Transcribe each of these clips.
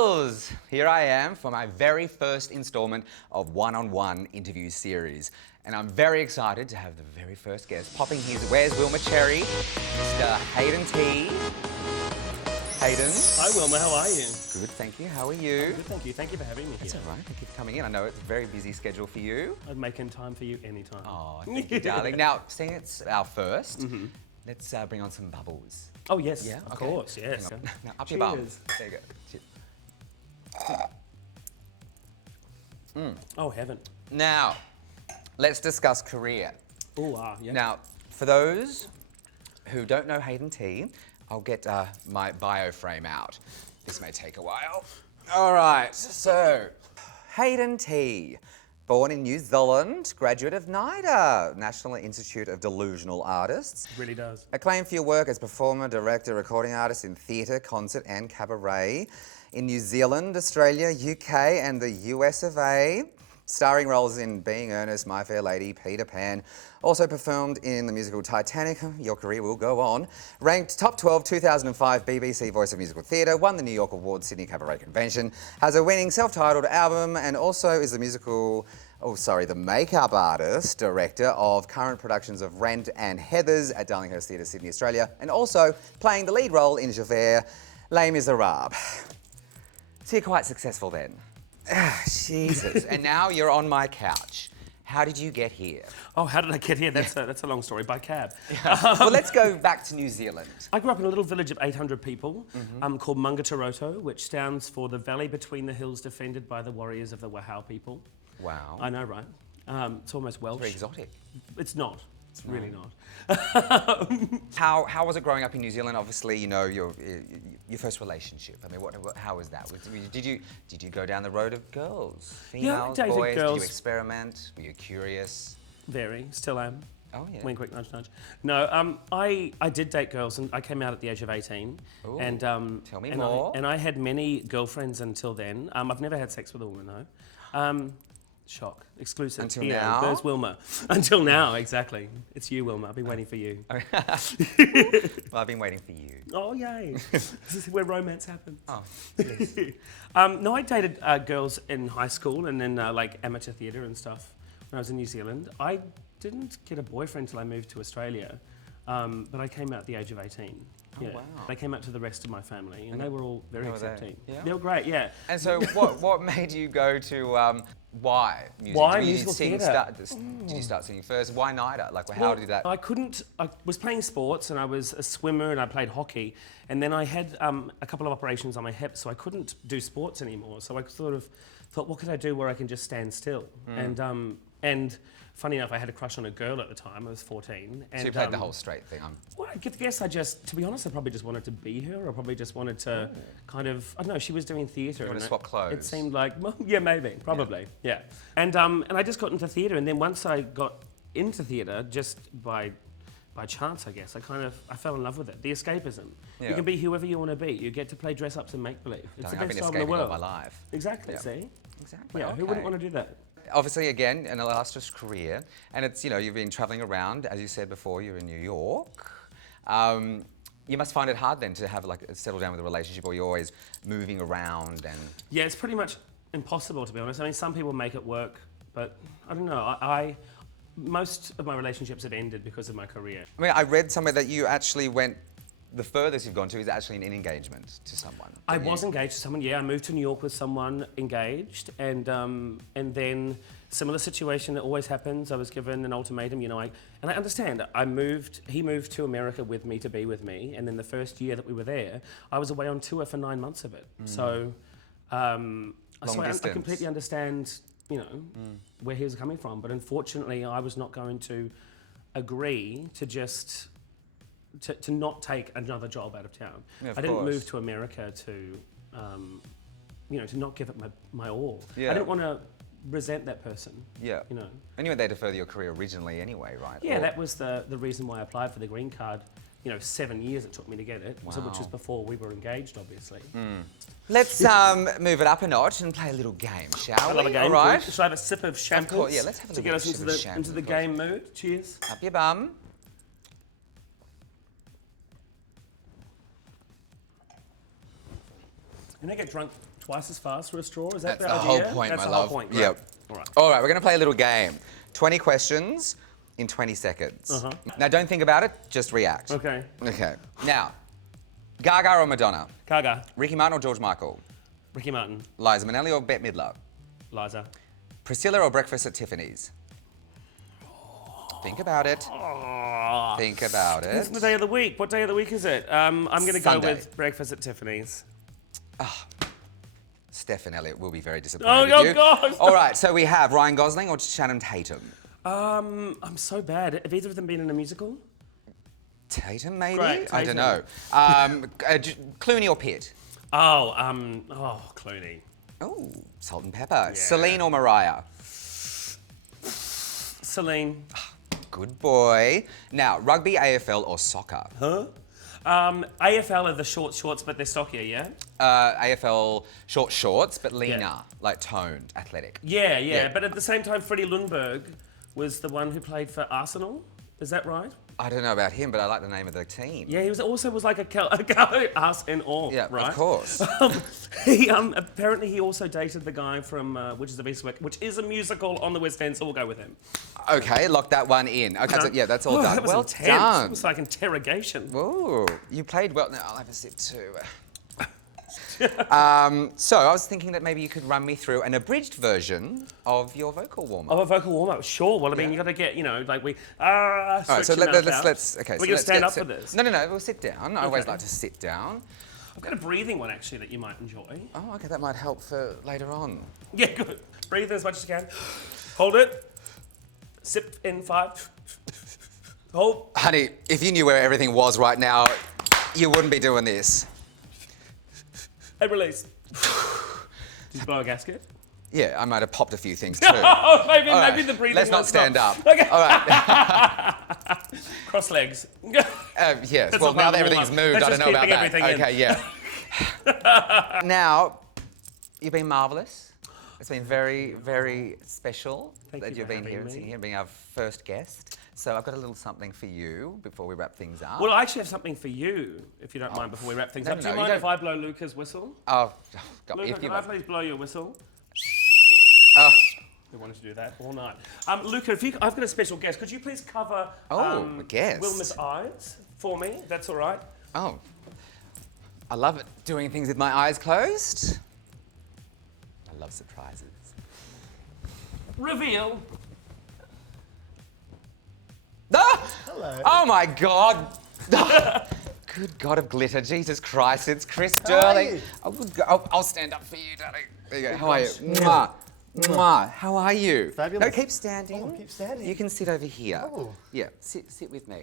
girls! Here I am for my very first installment of one-on-one interview series. And I'm very excited to have the very first guest popping his Where's Wilma Cherry, Mr. Hayden Tee. Hayden. Hi Wilma, how are you? Good, thank you. How are you? I'm good, thank you. Thank you for having me here. That's all right. Thank you for coming in. I know it's a very busy schedule for you. I'd make in time for you anytime. Oh, thank you, darling. Now, seeing it's our first, let's bring on some bubbles. Oh yes, Yeah, of okay. course, yes. Now, up your bum. Cheers. There you go. Cheers. Oh heaven. Now, let's discuss career. Oh yeah. Now, for those who don't know Hayden Tee, I'll get my bio frame out. This may take a while. All right, so Hayden Tee, born in New Zealand, graduate of NIDA, National Institute of Delusional Artists. It really does. Acclaimed for your work as performer, director, recording artist in theatre, concert and cabaret in New Zealand, Australia, UK and the US of A. Starring roles in Being Earnest, My Fair Lady, Peter Pan. Also performed in the musical Titanic, your career will go on. Ranked top 12 2005 BBC Voice of Musical Theatre, won the New York Awards Sydney Cabaret Convention, has a winning self-titled album and also is the the makeup artist, director of current productions of Rent and Heathers at Darlinghurst Theatre, Sydney, Australia, and also playing the lead role in Javert, Les Miserables. So you're quite successful then. Jesus. And now you're on my couch. How did you get here? Oh, how did I get here? That's a long story. By cab. Well, let's go back to New Zealand. I grew up in a little village of 800 people called Mangataroto, which stands for the valley between the hills defended by the warriors of the Wahau people. Wow. I know, right? It's almost Welsh. Very exotic. It's not. It's really not. How was it growing up in New Zealand? Obviously, you know, your first relationship. I mean, how was that? Did you go down the road of girls, females, dated boys? girls. Did you experiment? Were you curious? Very. Still am. Oh yeah. Wink, wink, nudge, nudge. No, I did date girls, and I came out at the age of 18. Ooh, and tell me more. I had many girlfriends until then. I've never had sex with a woman though. Shock. Exclusive. Until Here, now? There's Wilma. Until now, exactly. It's you, Wilma. I've been waiting for you. Well, I've been waiting for you. Oh, yay. This is where romance happens. Oh, yes. No, I dated girls in high school and then like amateur theatre and stuff when I was in New Zealand. I didn't get a boyfriend until I moved to Australia, but I came out at the age of 18. Oh, Yeah. wow. I came out to the rest of my family, and they were all very How were they? accepting. Yeah? They were great, yeah. And so, what made you go to why music? Why Did you musical sing, theatre? Did you start singing first? Why NIDA? Like, how did that? I was playing sports, and I was a swimmer, and I played hockey, and then I had a couple of operations on my hip, so I couldn't do sports anymore. So I sort of thought, what could I do where I can just stand still? And funny enough, I had a crush on a girl at the time. I was 14. And, So you played the whole straight thing. Well, I guess to be honest, I probably just wanted to be her, or probably just wanted to kind of, I don't know, she was doing theatre. You want to swap clothes? It seemed like, well, yeah, maybe, probably, yeah. And I just got into theatre, and then once I got into theatre, just by chance, I guess, I fell in love with it. The escapism. Yeah. You can be whoever you want to be. You get to play dress-ups and make-believe. It's the I've best been job in the escaping all world. my life. Exactly, Yeah. see? Exactly. Yeah, okay. who wouldn't want to do that? Obviously, again, an illustrious career, and it's, you know, you've been travelling around, as you said before, you're in New York. You must find it hard then to have settle down with a relationship, or you're always moving around and. Yeah, it's pretty much impossible, to be honest. I mean, some people make it work, but I don't know. Most of my relationships have ended because of my career. I mean, I read somewhere that you actually went. The furthest you've gone to is actually an engagement to someone. I was engaged to someone, yeah. I moved to New York with someone engaged, and then similar situation that always happens. I was given an ultimatum, you know, and I understand. He moved to America with me to be with me, and then the first year that we were there, I was away on tour for 9 months of it. So, I completely understand, you know, where he was coming from, but unfortunately, I was not going to agree to just. To not take another job out of town. Yeah, I didn't move to America to, to not give it my all. Yeah. I didn't want to resent that person. Yeah. You know. And you went there to further your career originally anyway, right? Yeah, that was the reason why I applied for the green card. 7 years it took me to get it, Wow. which was before we were engaged, obviously. Let's move it up a notch and play a little game, shall we? I love a game. All right. Should I have a sip of champagne? course, yeah, let's have a to little get us sip of into the champagne, game mood. Cheers. Up your bum. You don't get drunk twice as fast with a straw. Is that That's the the idea? whole point, That's my the love. whole point. Yep. All right. All right, we're going to play a little game. 20 questions in 20 seconds. Uh-huh. Now, don't think about it, just react. Okay. Okay. Now, Gaga or Madonna? Gaga. Ricky Martin or George Michael? Ricky Martin. Liza Minnelli or Bette Midler? Liza. Priscilla or Breakfast at Tiffany's? Think about it. Oh. Think about It's it. the day of the week. What day of the week is it? I'm going to go Sunday. with Breakfast at Tiffany's. Steph and Elliot will be very disappointed Oh, with oh you. gosh. All right, so we have Ryan Gosling or Channing Tatum? I'm so bad. Have either of them been in a musical? Tatum, maybe? Great, I don't Tatum. know. Clooney or Pitt? Oh, Clooney. Oh, Salt and Pepper. Celine or Mariah? Celine. Good boy. Now, rugby, AFL or soccer? Huh? AFL are the shorts, but they're stockier, yeah? AFL short shorts, but leaner, like toned, athletic. Yeah. But at the same time, Freddie Lundberg was the one who played for Arsenal. Is that right? I don't know about him, but I like the name of the team. Yeah, he was like us and all, Yeah, right? of course. He apparently he also dated the guy from Which is the Beast, which is a musical on the West End, so we'll go with him. Okay, lock that one in. Okay, so, yeah, that's all done. That was Well intense. done. It was like interrogation. Ooh, you played well. Now I'll have a sip too. So I was thinking that maybe you could run me through an abridged version of your vocal warm-up. Oh, a vocal warm-up, sure. Well, I mean, you got to get, like we. All All right, so let's. Okay, We're so gonna let's stand get up for this. No, we'll sit down. I always like to sit down. I've got a breathing one actually that you might enjoy. Oh, okay, that might help for later on. Yeah, good. Breathe as much as you can. Hold it. Sip in 5. Hold. Honey, if you knew where everything was right now, you wouldn't be doing this. And release. Did you blow a gasket? Yeah, I might have popped a few things too. Oh, maybe All the breathing. Let's not one's stand up. Okay. All right. Cross legs. Yes. That's Well, not now part of that the everything's warm-up. moved, That's I don't just know about that. keeping everything in. Okay, yeah. Now, you've been marvellous. It's been very, very special Thank that you you've for been here having and me. sitting here, being our first guest. So I've got a little something for you before we wrap things up. Well, I actually have something for you, if you don't mind, before we wrap things No, up. Do you no, you mind don't- if I blow Luca's whistle? Oh, God, Luca, if you can I please blow your whistle? Oh, We wanted to do that all night. Luca, I've got a special guest. Could you please cover a guest. Wilma's eyes for me? That's all right. oh. I love it, doing things with my eyes closed. I love surprises. Reveal. Ah! Hello. Oh my God! Good God of glitter, Jesus Christ! It's Chris How are Durling. you? I'll stand up for you, darling. There you go. How are you? Mwah. Mwah. How are you? Fabulous. No, keep standing. Oh, keep standing. You can sit over here. Oh. Yeah, sit with me.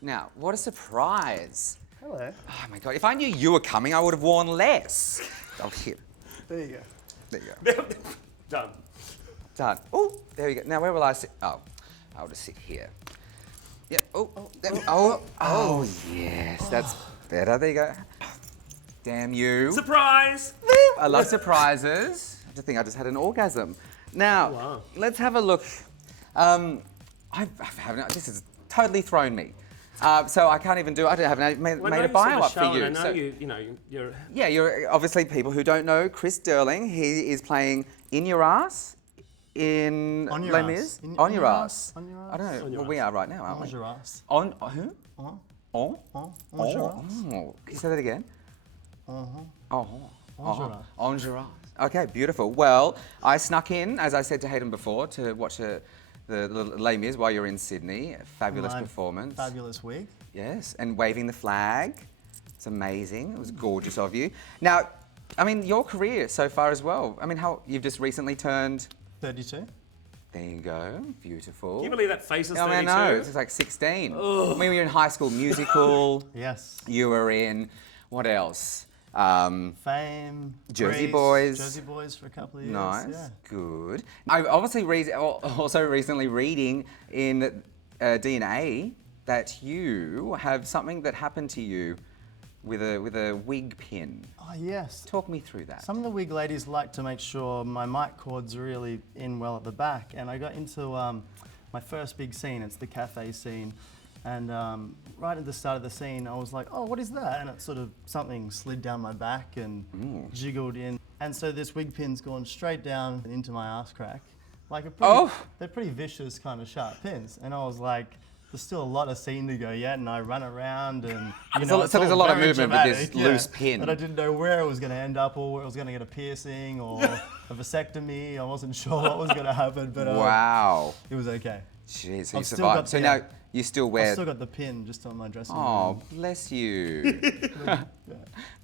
Now, what a surprise! Hello. Oh my God! If I knew you were coming, I would have worn less. Oh, here. There you go. There you go. Done. Done. Oh, there you go. Now, where will I sit? Oh, I'll just sit here. Yep. Oh, yes. That's better. There you go. Damn you. Surprise! I love surprises. I just think I just had an orgasm. Now, wow. let's have a look. This has totally thrown me. So I can't even do. I haven't made Well, I know a you saw bio the up show for you. and I know so- you're. Yeah, you're obviously people who don't know Chris Durling. He is playing In Your Ass in On Your Les Ass. Mis. In- On Your Ass. On Your I don't know. On Your Well, we are right now, aren't we? On your ass. On who? On. On? On your ass. Oh. Can you say that again? Uh-huh. Oh. On your ass. On your ass. Okay, beautiful. Well, I snuck in, as I said to Hayden before, to watch the Les Mis while you're in Sydney. A fabulous My performance. Fabulous wig. Yes, and waving the flag. It's amazing. It was gorgeous of you. Now, I mean, your career so far as well. I mean, how you've just recently turned. 32. There you go. Beautiful. Can you believe that face is I 32? mean, I know. It's like 16. I mean, you were in High School Musical. Yes. You were in, what else? Fame. Jersey Grease, Boys. Jersey Boys for a couple of years. Nice. Yeah. Good. I obviously also recently reading in DNA that you have something that happened to you with a wig pin. Oh, yes. Talk me through that. Some of the wig ladies like to make sure my mic cord's really in well at the back, and I got into my first big scene. It's the cafe scene, And right at the start of the scene, I was like, oh, what is that? And it sort of, something slid down my back and jiggled in. And so this wig pin's gone straight down into my ass crack. Like they're pretty vicious kind of sharp pins. And I was like, there's still a lot of scene to go yet, and I run around and so there's a lot of movement with this loose pin. But I didn't know where it was going to end up, or where I was going to get a piercing or a vasectomy. I wasn't sure what was going to happen, but wow, it was okay. Jeez, so you I've still survived. got So the- now you still wear. I've still got the pin just on my dressing room. Oh, bless you.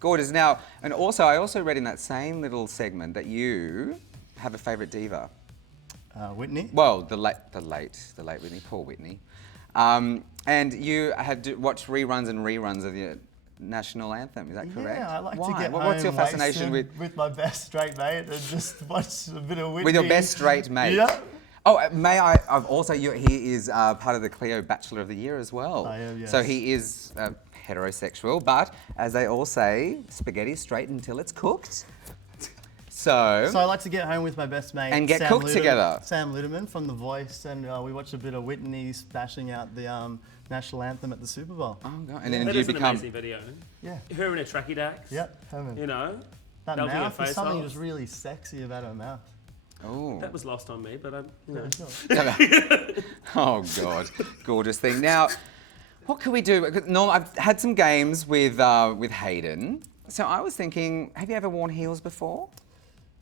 Gorgeous. Now, and also, I also read in that same little segment that you have a favourite diva. Whitney? Well, the late Whitney, poor Whitney. And you had watched reruns and reruns of the national anthem. Is that correct? Yeah, I like Why? to get What's your home fascination with my best straight mate and just watch a bit of Whitney. with your best straight mate? Yeah. Oh, may I? I've also, he is part of the Clio Bachelor of the Year as well. I am, yes. So he is heterosexual, but as they all say, spaghetti's straight until it's cooked. So I like to get home with my best mate. And get cooked together. Sam Ludeman from The Voice, and we watch a bit of Whitney splashing out the national anthem at the Super Bowl. oh god, and then That you is an become. amazing video. Yeah. Her in a tracky dax. Yep, Herman. You know, That melting her mouth, there's face something off. just really sexy about her mouth. Oh. That was lost on me, but you know. Oh god, gorgeous thing. Now, what can we do? No, I've had some games with Hayden. So I was thinking, have you ever worn heels before?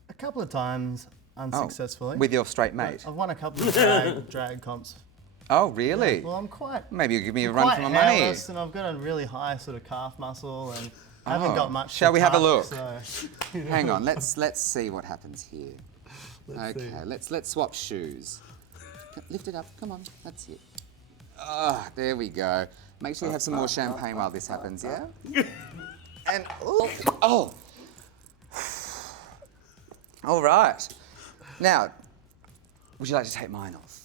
A couple of times, unsuccessfully. With your straight mate? I've won a couple of drag comps. Oh, really? Well, I'm quite... Maybe you give me a I'm run quite for my money. hairless, and I've got a really high sort of calf muscle, and I haven't got much. Shall to we have a tuck, look? So, Hang on, let's see what happens here. Let's see. Okay, let's swap shoes. Lift it up, come on, that's it. Ah, there we go. Make sure you have some more champagne while this happens, yeah? And oh. All right. Now, would you like to take mine off?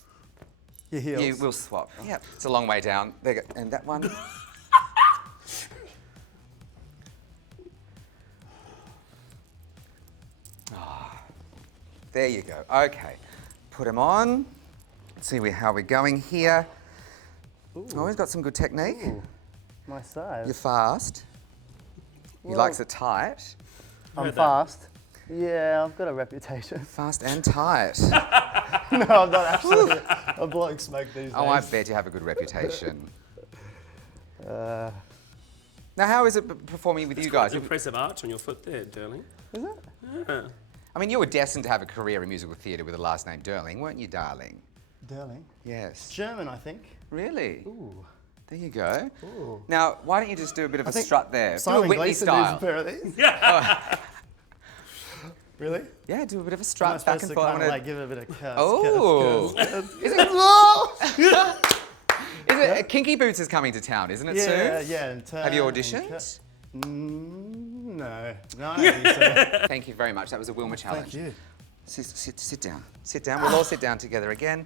Your heels. Yeah, we'll swap. Yeah, it's a long way down. There you go. And that one. There you go. Okay, put them on. Let's see how we're going here. Oh, he's got some good technique. Ooh, my size. You're fast. He Well, likes it tight. I'm Heard that. fast. Yeah, I've got a reputation. Fast and tight. No, I'm not actually a bloke smoke these days. Oh, I bet you have a good reputation. Uh, Now, how is it performing with you guys? Impressive arch on your foot there, Durling. is it? Yeah. I mean, you were destined to have a career in musical theatre with the last name Durling, weren't you, darling? Darling. Yes. German, I think. Really? Ooh. There you go. Ooh. Now, why don't you just do a bit of a think strut there? Do a Simon Whitney Gleason style. needs a pair of these. Really? Yeah, do a bit of a Am I strut back supposed and to forth. kind of like give it a bit of curve? Oh. curve. Is it Kinky Boots is coming to town, isn't it Yeah, soon? yeah. And turn Have you and auditioned? curve. No. No, I don't think so. Thank you very much. That was a Wilma challenge. Thank you. Sit down. Sit down. We'll all sit down together again.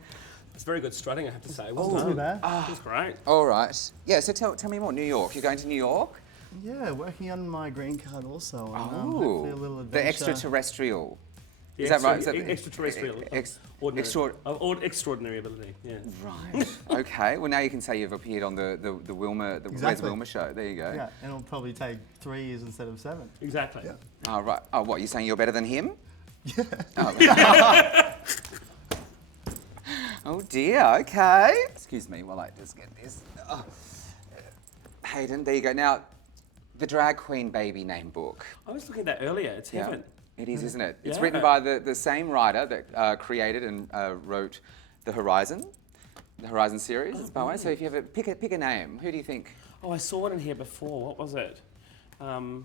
It's very good strutting, I have to say. Oh, Wasn't too it? bad. It was great. All right. Yeah, so tell me more. New York. You're going to New York? Yeah, working on my green card also. And, Oh, hopefully a little the adventure. extraterrestrial. The Is that right? Is that extraterrestrial. Extraordinary. Extraordinary ability, yeah. Right. Okay. Well, now you can say you've appeared on the Wilma, the Where's Exactly. Wilma show. There you go. Yeah, and it'll probably take 3 years instead of 7. Exactly. Yeah. Oh, right. Oh, what, you're saying you're better than him? Yeah. Oh dear, okay. Excuse me while I just get this. Oh. Hayden, there you go. Now, the drag queen baby name book. I was looking at that earlier. It's heaven. It is, isn't it? It's Yeah. written by the same writer that created and wrote the Horizon series, by the way. So if you have pick a name, who do you think? Oh, I saw it in here before. What was it? Oh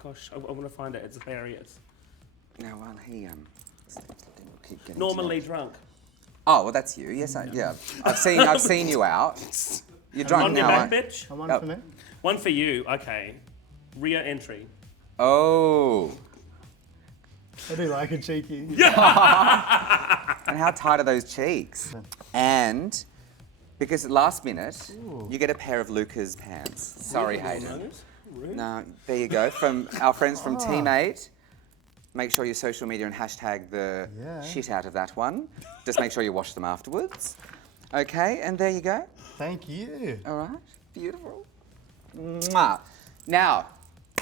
gosh, I want to find it. It's hilarious. No, well, he keep getting to Normally know. drunk. Oh, well, that's you. Yes, yeah. I've seen you out. You're drunk On your now. back, aren't- bitch. One Oh. for me. One for you. Okay. Rear entry. Oh. I do like a cheeky. And how tight are those cheeks? And because last minute, you get a pair of Luca's pants. Sorry, Hayden. Nose? Rude. No, there you go. From our friends from Teammate. Make sure your social media and hashtag the Yeah. shit out of that one. Just make sure you wash them afterwards. Okay, and there you go. Thank you. All right, beautiful. Mwah. Now,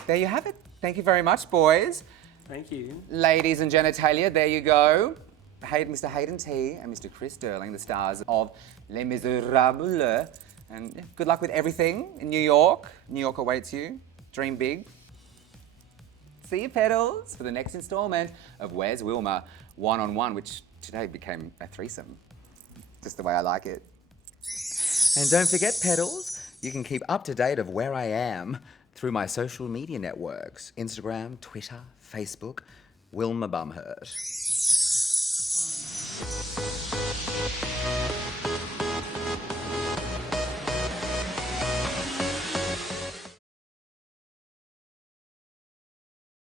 there you have it. Thank you very much, boys. Thank you. Ladies and genitalia, there you go. Mr. Hayden Tee and Mr. Chris Durling, the stars of Les Miserables. And yeah, good luck with everything in New York. New York awaits you. Dream big. See you, pedals, for the next instalment of Where's Wilma? One-on-one, which today became a threesome. Just the way I like it. And don't forget, pedals, you can keep up to date of where I am through my social media networks. Instagram, Twitter, Facebook, Wilma Bumhurt.